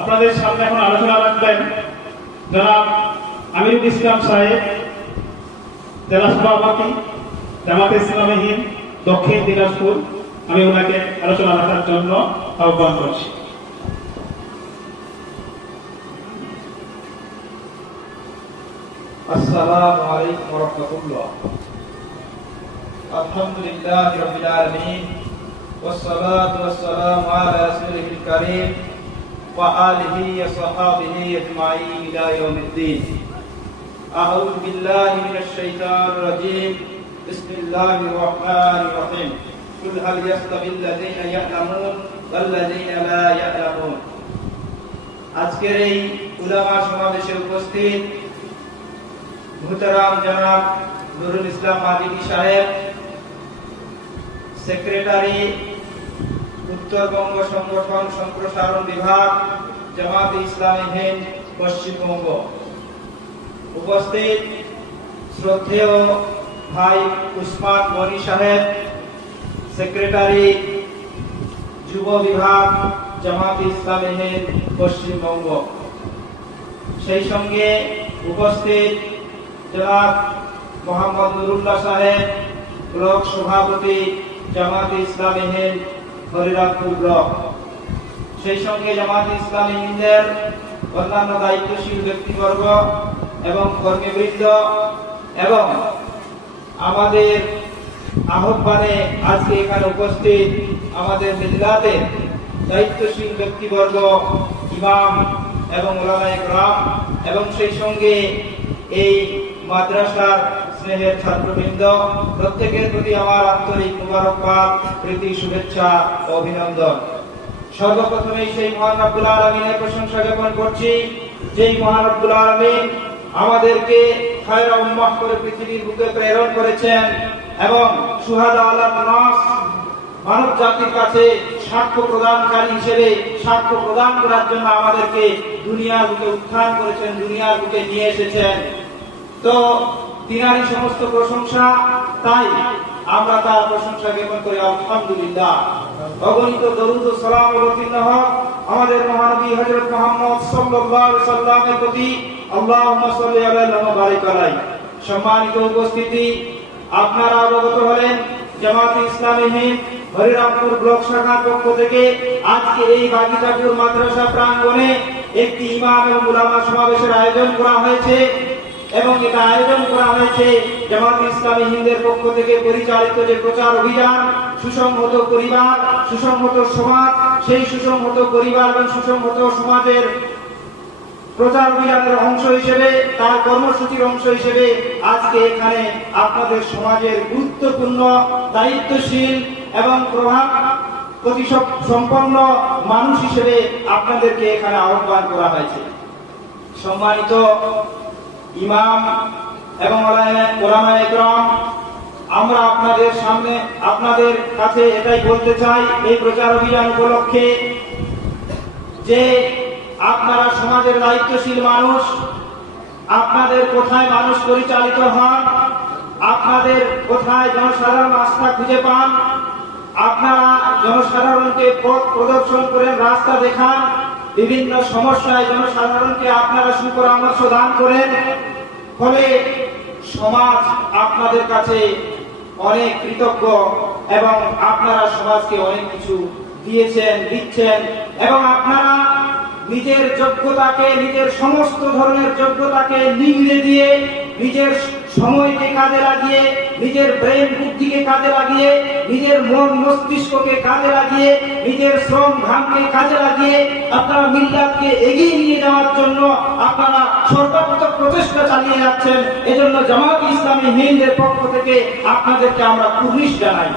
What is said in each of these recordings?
আপনাদের সামনে এখন আলোচনা রাখবেন জনাব আমিরুল ইসলাম সাহেব, জেলা সভাপতি জামাতে ইসলামী হিন্দ দক্ষিণ দিনাজপুর। আমি ওনাকে আলোচনা রাখার জন্য আহ্বান করছি। আসসালামু আলাইকুম ওয়া রাহমাতুল্লাহ। আলহামদুলিল্লাহি রাব্বিল আলামিন ওয়াস সালাতু ওয়াস সালামু আলা রাসূলিল কারীম ওয়া আলিহি ওয়া সাহবিহি আজমাইন ইলা ইয়াউমিদ্দিন। আউযু বিল্লাহি মিনাশ শাইতানির রাজীম। বিসমিল্লাহির রহমানির রহিম। কুল হাল ইয়াস্তাবিল লাযীনা ইয়া'লামুন ওয়াল লাযীনা লা ইয়া'লামুন। আজকের এই উলামা সমাবেশে উপস্থিত মুহতারাম জনাব নুরুল ইসলাম মাদিনী সাহেব, সেক্রেটারি উত্তরবঙ্গ সংগঠন সম্প্রসারণ বিভাগ জামাতে ইসলামী হিন্দ পশ্চিমবঙ্গ, উপস্থিত শ্রদ্ধেয় ভাই উসমান গনি সাহেব, সেক্রেটারি যুব বিভাগ জামাতে ইসলামী হিন্দ পশ্চিমবঙ্গ, সেই সঙ্গে উপস্থিত জনাব মোহাম্মদ নুরুল্লাহ সাহেব, ব্লক সভাপতি জামাতে ইসলামী হিন্দ হরিরামপুর ব্লক, সেই সঙ্গে জামাতে ইসলামী হিন্দের অন্যান্য দায়িত্বশীল ব্যক্তিবর্গ এবং কর্মীবৃন্দ এবং আমাদের আহ্বানে আজকে এখানে উপস্থিত আমাদের মিল্লাতের দায়িত্বশীল ব্যক্তিবর্গ, ইমাম এবং ওলামায়ে কেরাম এবং সেই সঙ্গে এই মাদ্রাসার স্নেহের ছাত্রবৃন্দ, প্রত্যেকের প্রতি আমার আন্তরিক মুবারকবাদ, প্রীতি, শুভেচ্ছা ও অভিনন্দন। সর্বপ্রথমেই সেই মহান রব্বুল আলামিনের প্রশংসা জ্ঞাপন করছি, যেই মহান রব্বুল আলামিন আমাদেরকে খায়রা উম্মাহ করে পৃথিবীর বুকে প্রেরণ করেছেন এবং শুহাদা আলান নাস মানব জাতির কাছে সাক্ষ্য প্রদানকারী হিসেবে সাক্ষ্য প্রদান করার জন্য আমাদেরকে দুনিয়ার বুকে উত্থান করেছেন, দুনিয়ার বুকে নিয়ে এসেছেন। তো তিনারই সমস্ত প্রশংসা, তাই আমরা তার প্রশংসা জ্ঞাপন করি আলহামদুলিল্লাহ। অগণিত দরুদ ও সালাম অবতীর্ণ হোক আমাদের মহানবী হযরত মুহাম্মদ সাল্লাল্লাহু আলাইহি সাল্লামের প্রতি। আল্লাহুম্মা সাল্লি আলাইহি ওয়া বারিক আলাইহি। সম্মানিত উপস্থিতি, আপনারা অবগত হলেন জামাতে ইসলামী হিন্দ হরিরামপুর ব্লক শাখার পক্ষ থেকে আজকে এই বাগিচাপুর মাদ্রাসা প্রাঙ্গণে একটি ইমাম এবং উলামা সমাবেশের আয়োজন করা হয়েছে এবং এটা আয়োজন করা হয়েছে জামাতে ইসলামী হিন্দের পক্ষ থেকে পরিচালিত যে প্রচার অভিযান সুসংহত পরিবার সুসংহত সমাজ, সেই সুসংহত পরিবার এবং সুসংহত সমাজের প্রচার অভিযানের অংশ হিসেবে, তার কর্মসূচির অংশ হিসেবে আজকে এখানে আপনাদের সমাজের গুরুত্বপূর্ণ দায়িত্বশীল এবং প্রভাব সম্পন্ন মানুষ হিসেবে আপনাদেরকে এখানে আহ্বান করা হয়েছে। সম্মানিত ইমাম এবং ওলামায়ে কেরাম, আমরা আপনাদের সামনে আপনাদের কাছে এটাই বলতে চাই এই প্রচার অভিযান উপলক্ষে যে আপনারা সমাজের দায়িত্বশীল মানুষ, আপনাদের কোথায় মানুষ পরিচালিত হন, আপনাদের কোথায় জনসাধারণ আস্থা খুঁজে পান, আপনারা জনসাধারণকে পথ প্রদর্শন করেন, রাস্তা দেখান, বিভিন্ন সমস্যায় জনসাধারণকে আপনারা সুপরামর্শ দান করেন, ফলে সমাজ আপনাদের কাছে অনেক কৃতজ্ঞ এবং আপনারা সমাজকে অনেক কিছু দিয়েছেন, দিচ্ছেন এবং আপনারা নিজের যোগ্যতাকে, নিজের সমস্ত ধরনের যোগ্যতাকে নিংড়ে দিয়ে, নিজের সময়কে কাজে লাগিয়ে, নিজের ব্রেন বুদ্ধিকে কাজে লাগিয়ে, নিজের মন মস্তিষ্ককে কাজে লাগিয়ে, নিজের শ্রম ঘামকে কাজে লাগিয়ে আপনারা মিল্লাতকে এগিয়ে নিয়ে যাওয়ার জন্য আপনারা সর্বাত্মক প্রচেষ্টা চালিয়ে যাচ্ছেন। এজন্য জামাত ইসলামী হিন্দের পক্ষ থেকে আপনাদেরকে আমরা কুর্নিশ জানাই,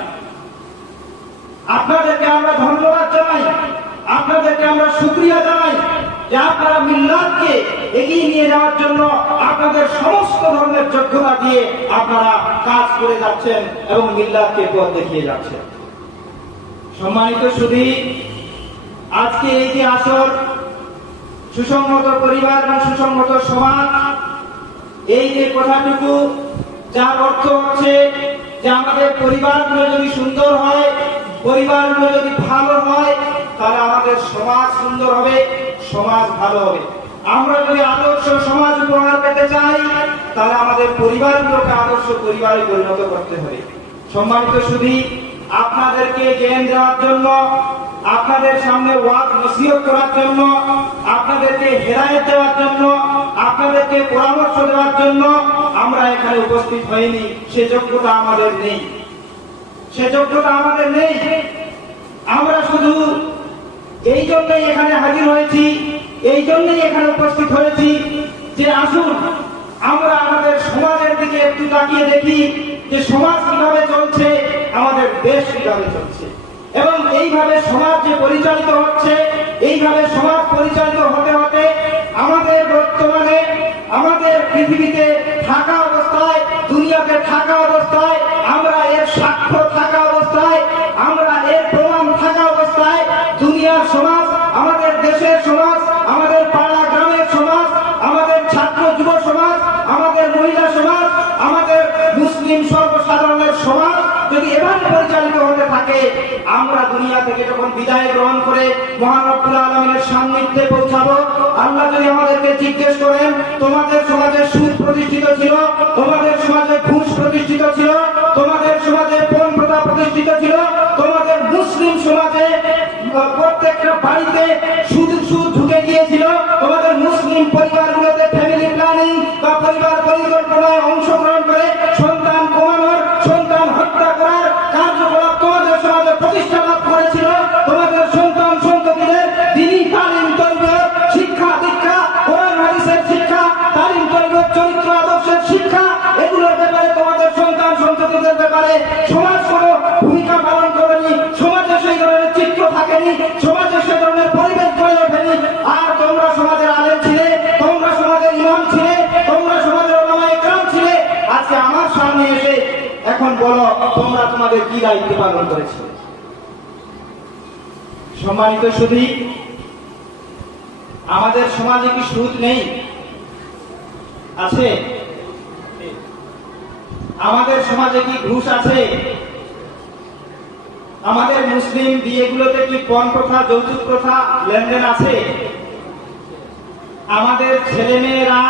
আপনাদেরকে আমরা ধন্যবাদ জানাই, আপনাদেরকে আমরা শুকরিয়া জানাই যে আপনারা মিল্লাতকে এগিয়ে নিয়ে যাওয়ার জন্য আপনাদের সমস্ত ধরনের যোগ্যতা দিয়ে আপনারা কাজ করে যাচ্ছেন এবং মিল্লাতকে পথ দেখিয়ে যাচ্ছেন। সম্মানিত সুধী, আজকে এই যে আসর সুসংহত পরিবার এবং সুসংহত সমাজ, এই যে কথাটুকু যার অর্থ হচ্ছে যে আমাদের পরিবারগুলো যদি সুন্দর হয়, পরিবারগুলো যদি ভালো হয়, তাহলে আমাদের সমাজ সুন্দর হবে, সমাজ ভালো হবে। আমরা যদি আদর্শ সমাজ উপহার পেতে চাই, তাহলে আমাদের পরিবারগুলোকে আদর্শ পরিবারে পরিণত করতে হবে। সম্মানিত সুধী, আপনাদেরকে জ্ঞান দেওয়ার জন্য, আপনাদের সামনে ওয়াজ নসিহত করার জন্য, আপনাদেরকে হেদায়েত দেওয়ার জন্য, আপনাদেরকে পরামর্শ দেওয়ার জন্য আমরা এখানে উপস্থিত হইনি। সে যোগ্যতা আমাদের নেই, সে যোগ্যতা আমাদের নেই। আমরা শুধু এই জন্যই এখানে হাজির হয়েছি, এই জন্যই এখানে উপস্থিত হয়েছি যে আসুন আমরা আমাদের সমাজের দিকে একটু তাকিয়ে দেখি যে সমাজ কিভাবে চলছে, আমাদের দেশ কিভাবে চলছে, এবং এইভাবে সমাজ যে পরিচালিত হচ্ছে, এইভাবে সমাজ পরিচালিত হতে হতে আমাদের বর্তমানে আমাদের পৃথিবীতে থাকা অবস্থায়, দুনিয়াতে থাকা অবস্থায়, আমরা এর সাক্ষ্য থাকা অবস্থায়, আমরা এর প্রমাণ থাকা অবস্থায় দুনিয়ার সমাজ, আমাদের দেশের সমাজ, আমাদের পাড়া গ্রামের সমাজ, আমাদের ছাত্র যুব সমাজ, আমাদের মহিলা সমাজ, আমাদের মুসলিম সর্বসাধারণের সমাজ যদি এভাবে পরিচালিত হতে থাকে, আমরা দুনিয়া থেকে যখন বিদায় গ্রহণ করে মহান রব্বুল আলামিনের সান্নিধ্যে পৌঁছাবো, আল্লাহ যদি আমাদেরকে জিজ্ঞেস করেন তোমাদের সমাজে সুদ প্রতিষ্ঠিত ছিল, তোমাদের সমাজে ঘুষ প্রতিষ্ঠিত ছিল, তোমাদের সমাজে পণ প্রথা প্রতিষ্ঠিত ছিল, তোমাদের মুসলিম সমাজে প্রত্যেকটা বাড়িতে সুদ ঢুকে গিয়েছিল, তোমাদের মুসলিম পরিবারগুলোতে ফ্যামিলি প্ল্যানিং বা পরিবার পরিকল্পনায় অংশগ্রহণ করে সন্তান কমানোর, সন্তান হত্যা করার কার্যকলাপ তোমাদের সমাজে প্রতিষ্ঠা লাভ করেছিল, তোমাদের সন্তান সন্ততিদের দ্বীনি তালিম তরবিয়ত শিক্ষা দীক্ষা, কোরআন হাদিসের শিক্ষা, তালিম তরবিয়ত চরিত্র আদর্শের শিক্ষা, এগুলোর ব্যাপারে তোমাদের সন্তান সন্ততিদের ব্যাপারে সমাজ কোনো ভূমিকা পালন করেনি, সমাজে সেই ধরনের চিত্র থাকেনি, সমাজে সে ধরনের পরিবেশ গড়ে ওঠেনি। আর তোমরা সমাজের আলেম ছিলে, তোমরা সমাজের ইমাম ছিলে, তোমরা সমাজের ওলামায়ে কেরাম ছিলে, আজকে আমার সামনে এসে এখন বলো তোমরা তোমাদের কি দায়িত্ব পালন করেছো। সম্মানিত সুধী, আমাদের সমাজে কি সুদ নেই? আছে। আমাদের সমাজে কি ঘুষ আছে? আমাদের মুসলিম বিয়েগুলোতে কি পণ প্রথা, যৌতুক প্রথা, লেনদেন আছে? আমাদের ছেলেমেয়েরা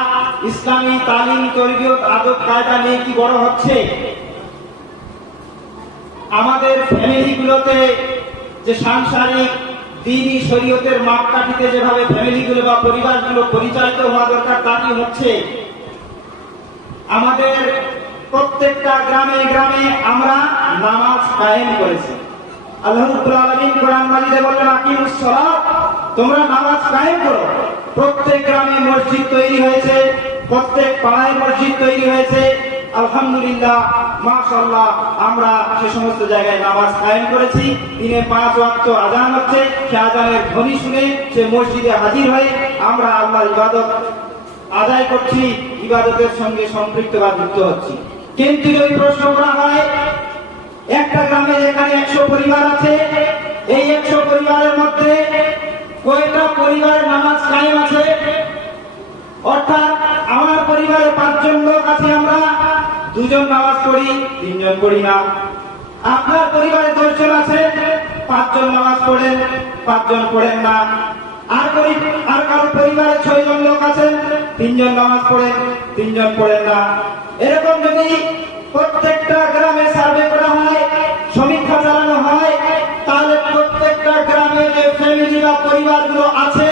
ইসলামী তালিম তরবিয়ত আদব কায়দা নিয়ে কি বড় হচ্ছে? আমাদের ফ্যামিলিগুলোতে যে সাংসারিক দ্বীনি শরীয়তের মাপকাঠিতে যেভাবে ফ্যামিলিগুলো বা পরিবারগুলো পরিচালিত হওয়া দরকার তা কি হচ্ছে? আমাদের প্রত্যেকটা গ্রামে গ্রামে আমরা নামাজ কায়েম করেছি। আল্লাহ রাব্বুল আলামিন কোরআন মাজিদে বললেন আকিমুস সালাত, তোমরা নামাজ কায়েম করো। প্রত্যেক গ্রামে মসজিদ তৈরি হয়েছে, প্রত্যেক পাড়ায় মসজিদ তৈরি হয়েছে। আলহামদুলিল্লাহ, মাশাআল্লাহ, আমরা সে সমস্ত জায়গায় নামাজ কায়েম করেছি। দিনে 5 ওয়াক্ত আযান হচ্ছে, সে আযানের ধ্বনি শুনে সে মসজিদে হাজির হয়ে আমরা আল্লাহর ইবাদত আদায় করছি, ইবাদতের সঙ্গে সম্পৃক্ত বা যুক্ত হচ্ছি। কিন্তু যদি প্রশ্ন করা হয় একটা গ্রামে যেখানে 100 পরিবার আছে, এই 100 পরিবারের মধ্যে কয়টা পরিবারের নামাজ কায়েম আছে? অর্থাৎ আমার পরিবারে 5 জন লোক আছে, আমরা 2 জন নামাজ পড়ি, 3 জন পড়ি না। আপনার পরিবারে 10 জন আছে, 5 জন নামাজ পড়েন, 5 জন পড়েন না। আর কারো পরিবারে 6 জন লোক আছেন, 3 জন নামাজ পড়েন, 3 জন পড়েন না। এরকম যদি প্রত্যেকটা গ্রামে সার্ভে করা হয়, সমীক্ষা চালানো হয়, তাহলে প্রত্যেকটা গ্রামে যে ফ্যামিলি বা পরিবারগুলো আছে,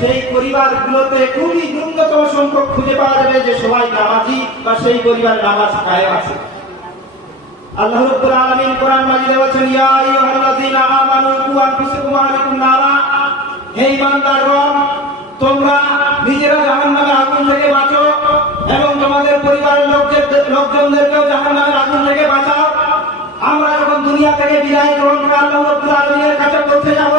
সেই পরিবারগুলোতে খুবই ন্যূনতম সংখ্যক খুঁজে পাওয়া যাবে যে সবাই নামাজি বা সেই পরিবার নামাজ কায়েম আছে। আল্লাহ রাব্বুল আলামিন কোরআন মাজিদে বলেছেন ইয়া আইয়ুহাল্লাযীনা আমানু কু আনফুসাকুম ওয়া আহলিকুম নারা, হে ঈমানদারগণ, তোমরা নিজেরা জাহান্নামের আগুন থেকে বাঁচো এবং তোমাদের পরিবারের লোকজনদেরকেও জাহান্নামের আগুন থেকে বাঁচাও। আমরা যখন দুনিয়া থেকে বিদায় গ্রহণ করে আল্লাহ রাব্বুল আলামিনের কাছে পৌঁছে যাব,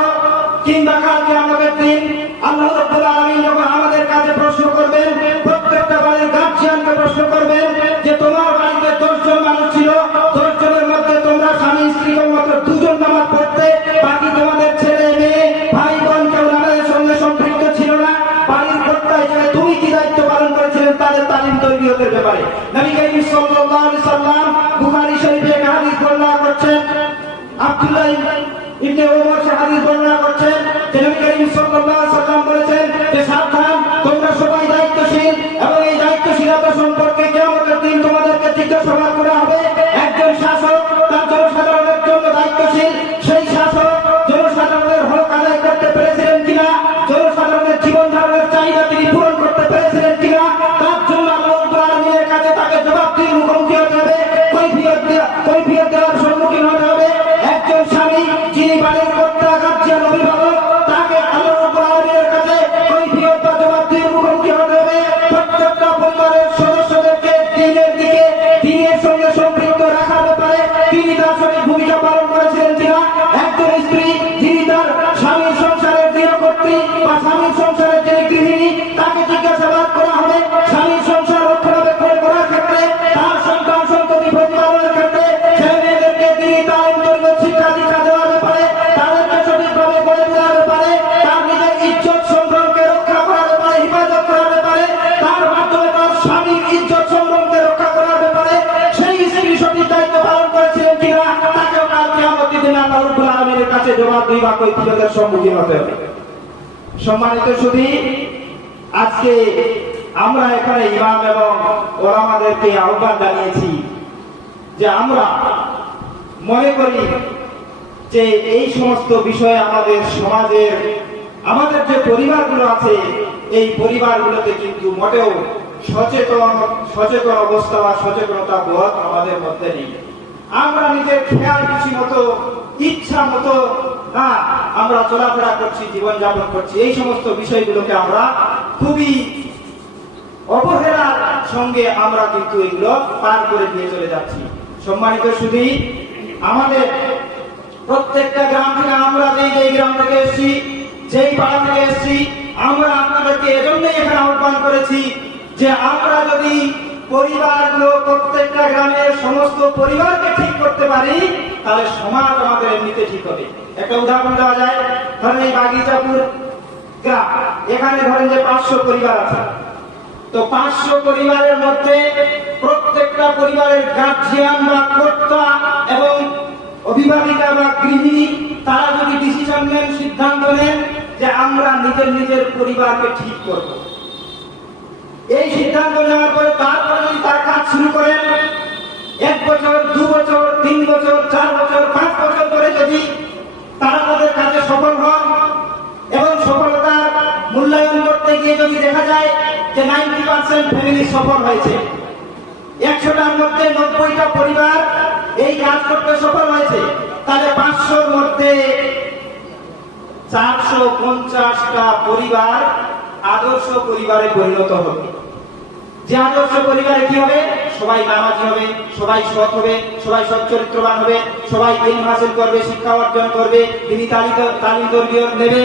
কিংবা কাল কিয়ামতের দিন আল্লাহ রাব্বুল আলামিন যখন আমাদের কাছে প্রশ্ন করবেন, প্রত্যেকটা বাড়ির গার্জিয়ানকে প্রশ্ন করবেন যে তোমার বাড়িতে 10 জন মানুষ ছিল, 10 জনের মধ্যে তোমরা স্বামী স্ত্রী মাত্র 2 জন নামাজ পড়তে, বাকি তোমাদের ছেলে মেয়ে ভাই বোন কেউ নামাজের সঙ্গে সম্পৃক্ত ছিল না। বাড়ির কর্তা হিসেবে তুমি কি দায়িত্ব পালন করেছিলেন তাদের তালিম তরবিয়তের ব্যাপারে? নবী করিম সাল্লাল্লাহু আলাইহি সাল্লাম বুখারী শরীফে এক হাদিস বর্ণনা করছেন, আব্দুল্লাহ ইবনে ওমর সে হাদিস বর্ণনা করছেন স্বামীর সংসারের যে গৃহিণী তাকে জিজ্ঞাসাবাদ করা হবে স্বামীর সংসার রক্ষণাবেক্ষণ করার ক্ষেত্রে, তার সন্তান সন্ততি প্রতিপালনের ক্ষেত্রে, ছেলে মেয়েদেরকে তিনি তার অন্তর্গত শিক্ষা দীক্ষা দেওয়ার ব্যাপারে, তাদেরকে সঠিকভাবে গড়ে তোলার ব্যাপারে, তার নিজের ইজ্জত সম্ভ্রমকে রক্ষা করার ব্যাপারে, হেফাজত করার ব্যাপারে, তার মাধ্যমে তার স্বামীর ইজ্জত সম্ভ্রমকে রক্ষা করার ব্যাপারে সেই স্ত্রী সঠিক দায়িত্ব পালন করেছিলেন কিনা, তাকেও কাল কিয়ামতের দিনে আল্লাহ রাব্বুল আলামিনের কাছে জবাবদিহি বা কৈফিয়তের সম্মুখীন হতে হবে। সম্মানিত সুধী, আজকে আমরা এখানে ইমাম এবং ওলামাদেরকে আহ্বান জানিয়েছি যে আমরা মনে করি যে এই সমস্ত বিষয়ে আমাদের সমাজের আমাদের যে পরিবারগুলো আছে এই পরিবারগুলোতে কিন্তু মোটেও সচেতন অবস্থা বা সচেতনতা বোধ আমাদের মধ্যে নেই। আমরা নিজের খেয়াল খুশি মতো ইচ্ছা মতো আমরা চলাফেরা করছি, জীবনযাপন করছি, এই সমস্ত বিষয়গুলোকে আমরা খুবই অবহেলার সঙ্গে আমরা কিন্তু এগুলো পার করে দিয়ে চলে যাচ্ছি। সম্মানিত সুধী, আমাদের প্রত্যেকটা গ্রাম থেকে আমরা যেই গ্রাম থেকে এসেছি, যেই পাড়া থেকে এসেছি, আমরা আপনাদেরকে এজন্যই এখানে আহ্বান করেছি যে আমরা যদি পরিবারগুলো প্রত্যেকটা গ্রামের সমস্ত পরিবারকে ঠিক করতে পারি তাহলে সমাজ আমাদের এমনিতে ঠিক হবে। একটা উদাহরণ দেওয়া যায়, ধরেন এই বাগিচাপুর গ্রাম, এখানে ধরেন যে 500 পরিবার আছে, তো 500 পরিবারের মধ্যে প্রত্যেকটা পরিবারের গার্জিয়ান বা কর্তা এবং অভিভাবিকা বা গৃহিণী তারা যদি ডিসিশন নেন, সিদ্ধান্ত নেন যে আমরা নিজের পরিবারকে ঠিক করব, এই সিদ্ধান্ত নেওয়ার পরে তারপরে যদি তার কাজ শুরু করেন, 1 বছর 2 বছর 3 বছর 4 বছর 5 বছর ধরে যদি তারা তাদের কাজে সফল হন এবং সফলতার মূল্যায়ন করতে গিয়ে যদি দেখা যায় যে 90% ফ্যামিলি সফল হয়েছে, 100টার মধ্যে 90টা পরিবার এই কাজ করতে সফল হয়েছে, তাহলে 500-র মধ্যে 450টা পরিবার আদর্শ পরিবারে পরিণত হবে। যে আদর্শ পরিবারে কি হবে? সবাই নামাজি হবে, সবাই সৎ হবে, সবাই সৎ চরিত্রবান হবে, সবাই ইলম হাসিল করবে, শিক্ষা অর্জন করবে, তিনি তালিম তরবিয়ত নেবে।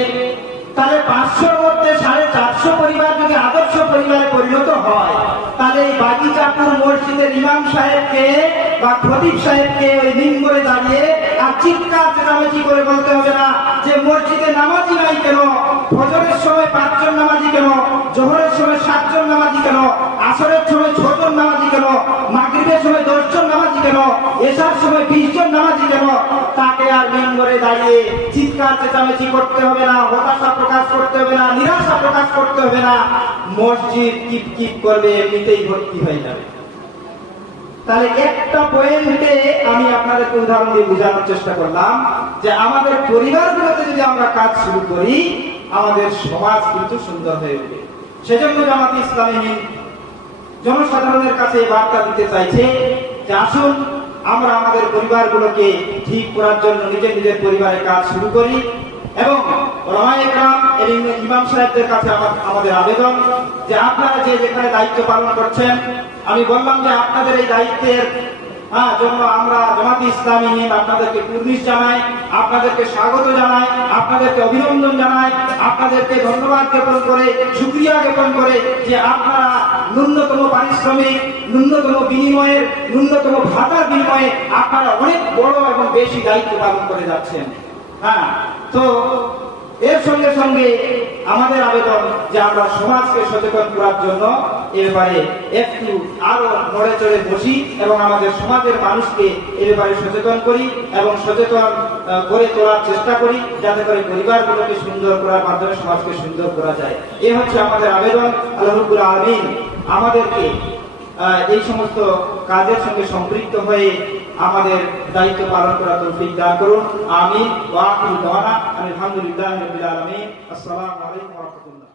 তাহলে 500-র মধ্যে 450 পরিবার যদি আদর্শ পরিবারে পরিণত হয়, তাহলে এই বাগিচাপুর মসজিদের ইমাম সাহেবকে বা খতিব সাহেবকে ওই মিম্বরে দাঁড়িয়ে আর চিৎকার চেঁচামেচি করে বলতে হবে না যে মসজিদে নামাজি নাই কেন, ফজরের সময় 5 জন নামাজি কেন, জোহরের সময় 7 জন নামাজি কেন, আসরের সময় 6 জন নামাজি কেন, মাগরিবের সময় 10 জন নামাজি কেন, এশার সময় 20 জন নামাজি কেন। তাকে আর মিম্বরে দাঁড়িয়ে চিৎকার চেঁচামেচি করতে হবে না, হতাশা প্রকাশ করতে হবে না, নিরাশা প্রকাশ করতে হবে না, মসজিদ কিপ কিপ করবে, এমনিতেই ভর্তি হয়ে যাবে। তাহলে একটা পয়েন্টে আমি আপনাদেরকে উদাহরণ দিয়ে বোঝানোর চেষ্টা করলাম যে আমাদের পরিবারগুলোতে যদি আমরা কাজ শুরু করি আমাদের সমাজ কিন্তু সুন্দর হয়ে উঠবে। সেজন্য জামাত ইসলামী হিন্দ জনসাধারণের কাছে এই বার্তা দিতে চাইছে যে আসুন আমরা আমাদের পরিবারগুলোকে ঠিক করার জন্য নিজের পরিবারের কাজ শুরু করি এবং ওলামায়ে কেরাম এবং ইমাম সাহেবদের কাছে আমাদের আবেদন যে আপনারা যে যেখানে দায়িত্ব পালন করছেন, আমি বললাম যে আপনাদের এই দায়িত্বের জন্য আমরা জামাত ইসলামী হিন্দ আপনাদেরকে কুর্নিশ জানাই, আপনাদেরকে স্বাগত জানাই, আপনাদেরকে অভিনন্দন জানাই, আপনাদেরকে ধন্যবাদ জ্ঞাপন করে, শুকরিয়া জ্ঞাপন করে যে আপনারা ন্যূনতম পারিশ্রমিক, ন্যূনতম বিনিময়ের, ন্যূনতম ভাতার বিনিময়ে আপনারা অনেক বড় এবং বেশি দায়িত্ব পালন করে যাচ্ছেন। তো এর সঙ্গে সঙ্গে আমাদের আবেদন যে আমরা সমাজকে সচেতন করার জন্য এ ব্যাপারে একটু আরো নড়ে চড়ে বসি এবং আমাদের সমাজের মানুষকে এ ব্যাপারে সচেতন করি এবং সচেতন করে তোলার চেষ্টা করি যাতে করে পরিবারগুলোকে সুন্দর করার মাধ্যমে সমাজকে সুন্দর করা যায়। এ হচ্ছে আমাদের আবেদন। আল্লাহ রাব্বুল আলামিন আমাদেরকে এই সমস্ত কাজের সঙ্গে সম্পৃক্ত হয়ে আমাদের দায়িত্ব পালন করার তৌফিক দান করুন। আমিন। ওয়া আখিরু দাওয়ানা আলহামদুলিল্লাহি রাব্বিল আলামিন। আসসালামু আলাইকুম ওয়া রাহমাতুল্লাহ।